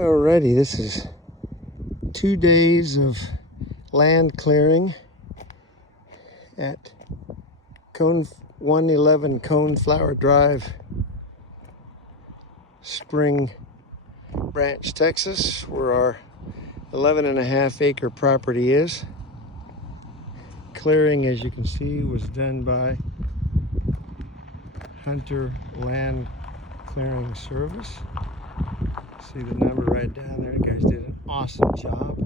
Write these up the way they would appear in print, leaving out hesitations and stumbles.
Alrighty, this is 2 days of land clearing at 111 Coneflower Drive, Spring Branch, Texas, where our 11.5 acre property is. Clearing, as you can see, was done by Hunter Land Clearing Service. See the number right down there. You guys did an awesome job.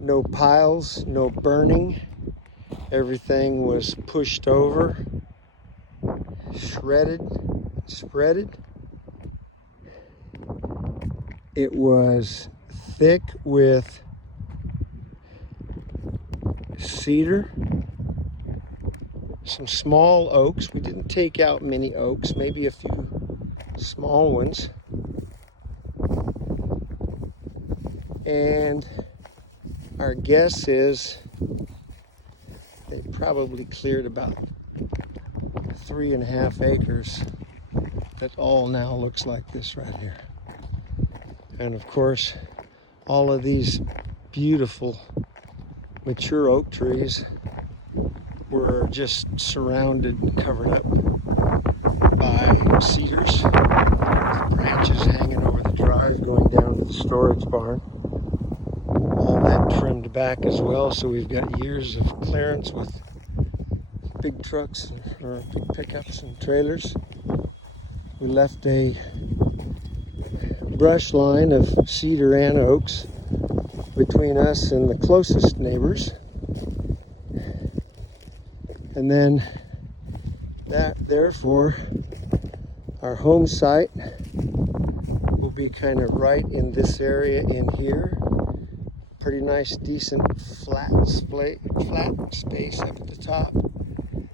No piles, no burning. Everything was pushed over, shredded, spreaded. It was thick with cedar, some small oaks. We didn't take out many oaks, maybe a few small ones. And our guess is they probably cleared about 3.5 acres. That all now looks like this right here. And of course, all of these beautiful mature oak trees were just surrounded and covered up by cedars, with branches hanging over the drive going down to the storage barn. All that trimmed back as well, so we've got years of clearance with big trucks or big pickups and trailers. We left a brush line of cedar and oaks between us and the closest neighbors. And then therefore, our home site will be kind of right in this area in here. Pretty nice, decent, flat space up at the top.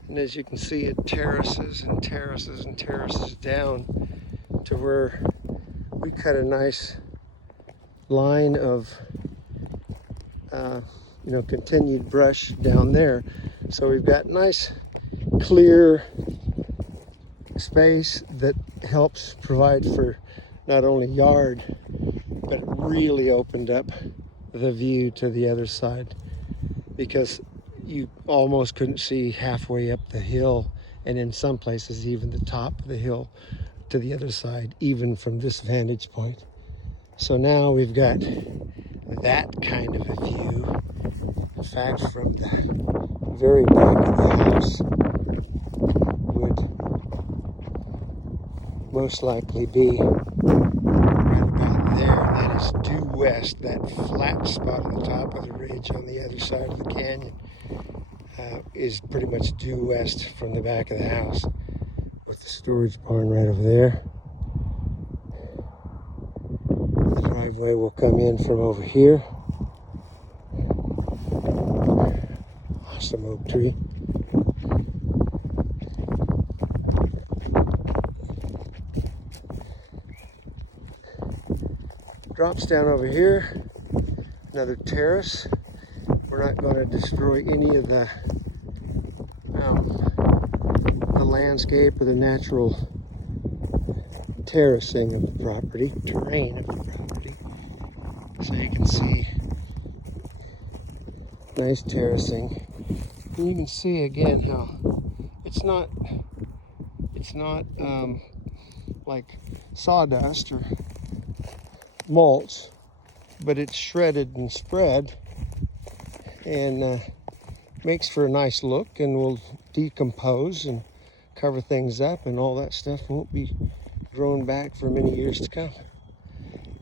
And as you can see, it terraces and terraces and terraces down to where we cut a nice line of continued brush down there. So we've got nice clear space that helps provide for not only yard, but it really opened up the view to the other side, because you almost couldn't see halfway up the hill, and in some places even the top of the hill to the other side, even from this vantage point. So now we've got that kind of a view. In fact, from the very back of the house would most likely be right about there. That is due west. That flat spot on the top of the ridge on the other side of the canyon is pretty much due west from the back of the house, with the storage barn right over there. The driveway will come in from over here. Awesome oak tree. Drops down over here, another terrace. We're not going to destroy any of the landscape or the natural terracing of the property, terrain of the property. So you can see nice terracing. And you can see again how it's not like sawdust or mulch, but it's shredded and spread, and makes for a nice look, and will decompose and cover things up, and all that stuff won't be grown back for many years to come.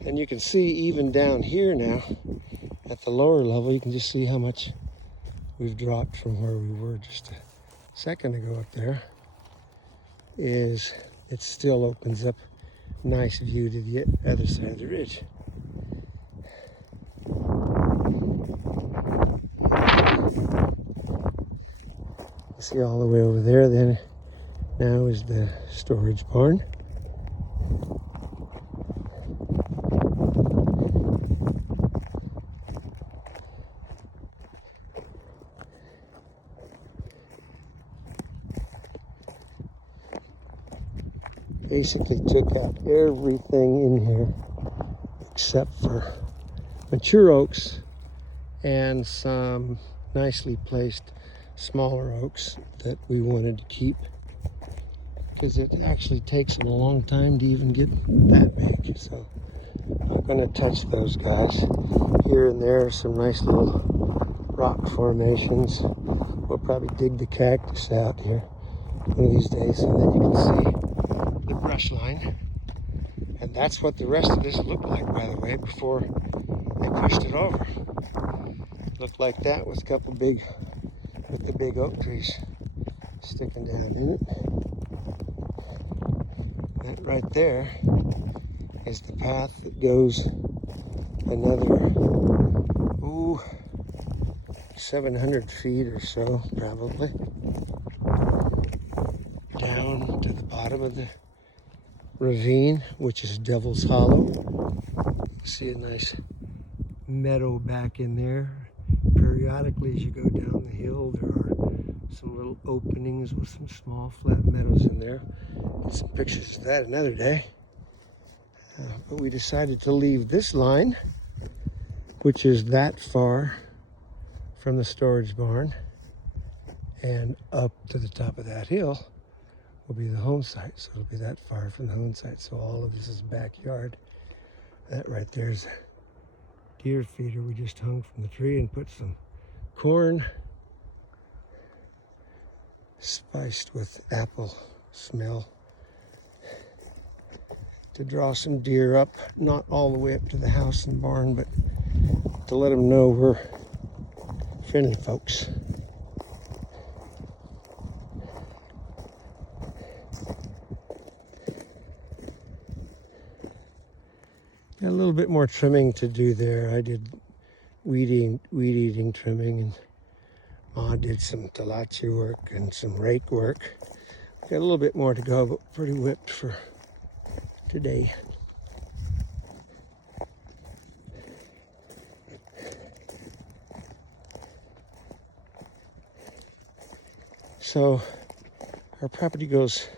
And you can see even down here now at the lower level, you can just see how much we've dropped from where we were just a second ago. Up there is, it still opens up nice view to the other side of the ridge. You see all the way over there then now is the storage barn. basically took out everything in here except for mature oaks and some nicely placed smaller oaks that we wanted to keep, because it actually takes them a long time to even get that big. So I'm not going to touch those guys. Here and there are some nice little rock formations. We'll probably dig the cactus out here one of these days, and then you can see the brush line. And that's what the rest of this looked like, by the way, before they pushed it over. Looked like that with a couple big, with the big oak trees sticking down in it. That right there is the path that goes another, 700 feet or so, probably, down to the bottom of the ravine, which is Devil's Hollow. See a nice meadow back in there. Periodically, as you go down the hill, there are some little openings with some small flat meadows in there. Get some pictures of that another day. But we decided to leave this line, which is that far from the storage barn, and up to the top of that hill will be the home site. So it'll be that far from the home site. So all of this is backyard. That right there is a deer feeder we just hung from the tree and put some corn spiced with apple smell to draw some deer up, not all the way up to the house and barn, but to let them know we're friendly folks. Got a little bit more trimming to do there. I did weed eating trimming, and Ma did some talachi work and some rake work. Got a little bit more to go, but pretty whipped for today. So our property goes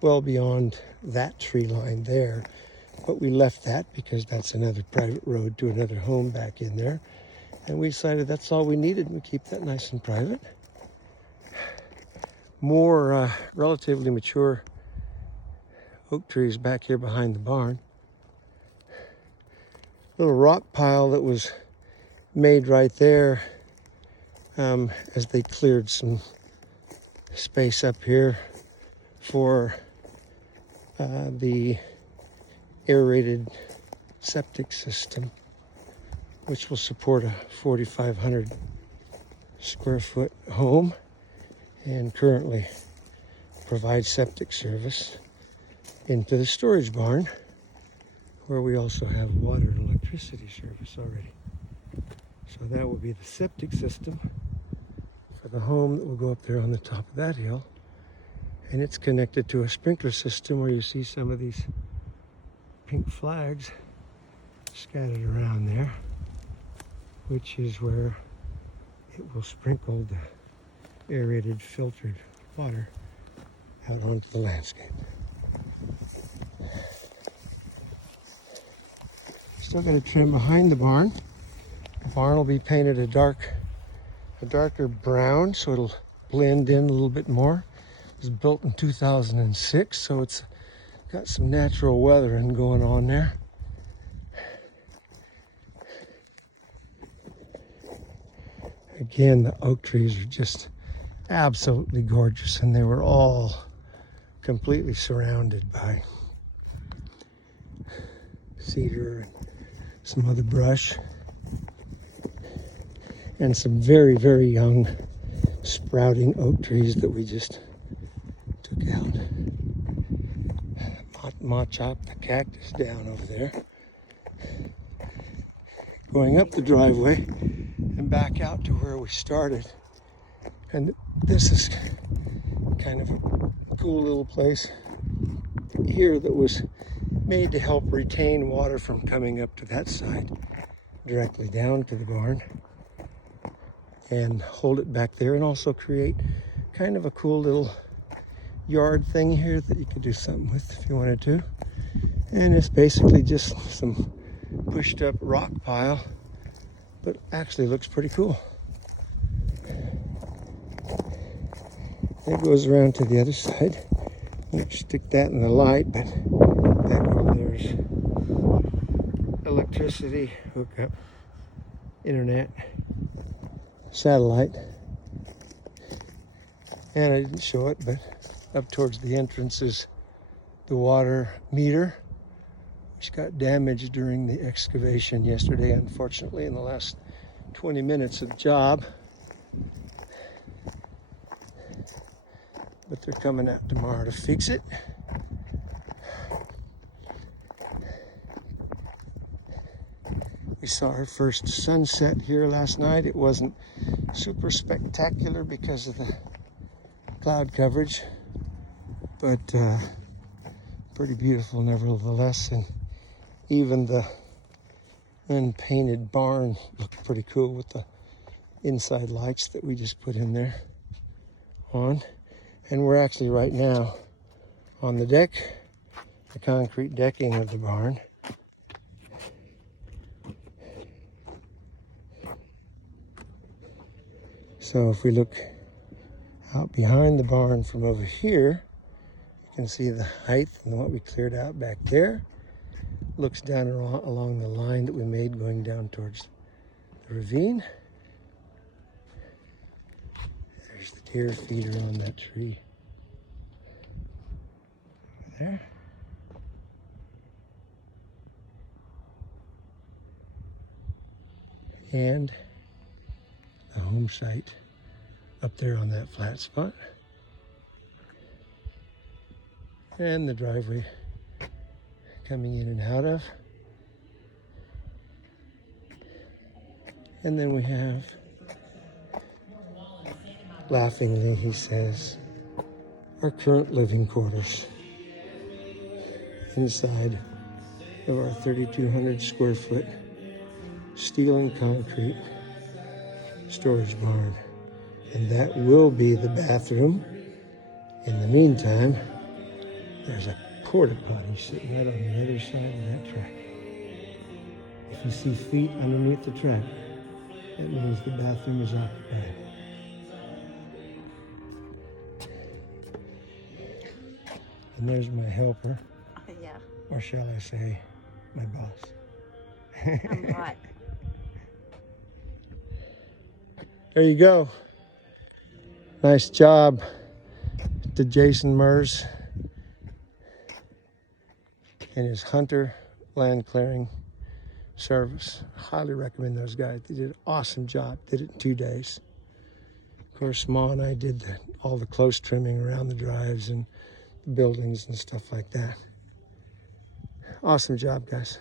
well beyond that tree line there, but we left that because that's another private road to another home back in there, and we decided that's all we needed, and we keep that nice and private. More relatively mature oak trees back here behind the barn. Little rock pile that was made right there as they cleared some space up here for the aerated septic system, which will support a 4,500 square foot home and currently provide septic service into the storage barn, where we also have water and electricity service already. So that will be the septic system for the home that will go up there on the top of that hill. And it's connected to a sprinkler system where you see some of these pink flags scattered around there, which is where it will sprinkle the aerated filtered water out onto the landscape. Still got to trim behind the barn. The barn will be painted a darker brown, so it'll blend in a little bit more. It was built in 2006, so it's got some natural weathering going on there. Again, the oak trees are just absolutely gorgeous, and they were all completely surrounded by cedar and some other brush, and some very, very young sprouting oak trees that we just took out. Ma chopped the cactus down over there, going up the driveway and back out to where we started. And this is kind of a cool little place here that was made to help retain water from coming up to that side directly down to the barn, and hold it back there, and also create kind of a cool little yard thing here that you could do something with if you wanted to. And it's basically just some pushed up rock pile, but actually looks pretty cool. It goes around to the other side. Let's stick that in the light, but back over there's electricity hookup, internet, satellite. And I didn't show it, but up towards the entrance is the water meter, which got damaged during the excavation yesterday, unfortunately, in the last 20 minutes of the job. But they're coming out tomorrow to fix it. We saw our first sunset here last night. It wasn't super spectacular because of the cloud coverage, but pretty beautiful nevertheless. And even the unpainted barn looked pretty cool with the inside lights that we just put in there on. And we're actually right now on the deck, the concrete decking of the barn. So if we look out behind the barn from over here, you can see the height and what we cleared out back there. Looks down along the line that we made going down towards the ravine. There's the deer feeder on that tree. Over there. And the home site up there on that flat spot. And the driveway coming in and out of. And then we have, laughingly, he says, our current living quarters inside of our 3,200 square foot steel and concrete storage barn. And that will be the bathroom. In the meantime, there's a porta potty sitting right on the other side of that track. If you see feet underneath the track, that means the bathroom is occupied. And there's my helper. Yeah. Or shall I say, my boss. I'm hot. There you go. Nice job to Jason Mers and his Hunter Land Clearing Service. Highly recommend those guys. They did an awesome job. Did it in 2 days. Of course, Ma and I did all the close trimming around the drives and the buildings and stuff like that. Awesome job, guys.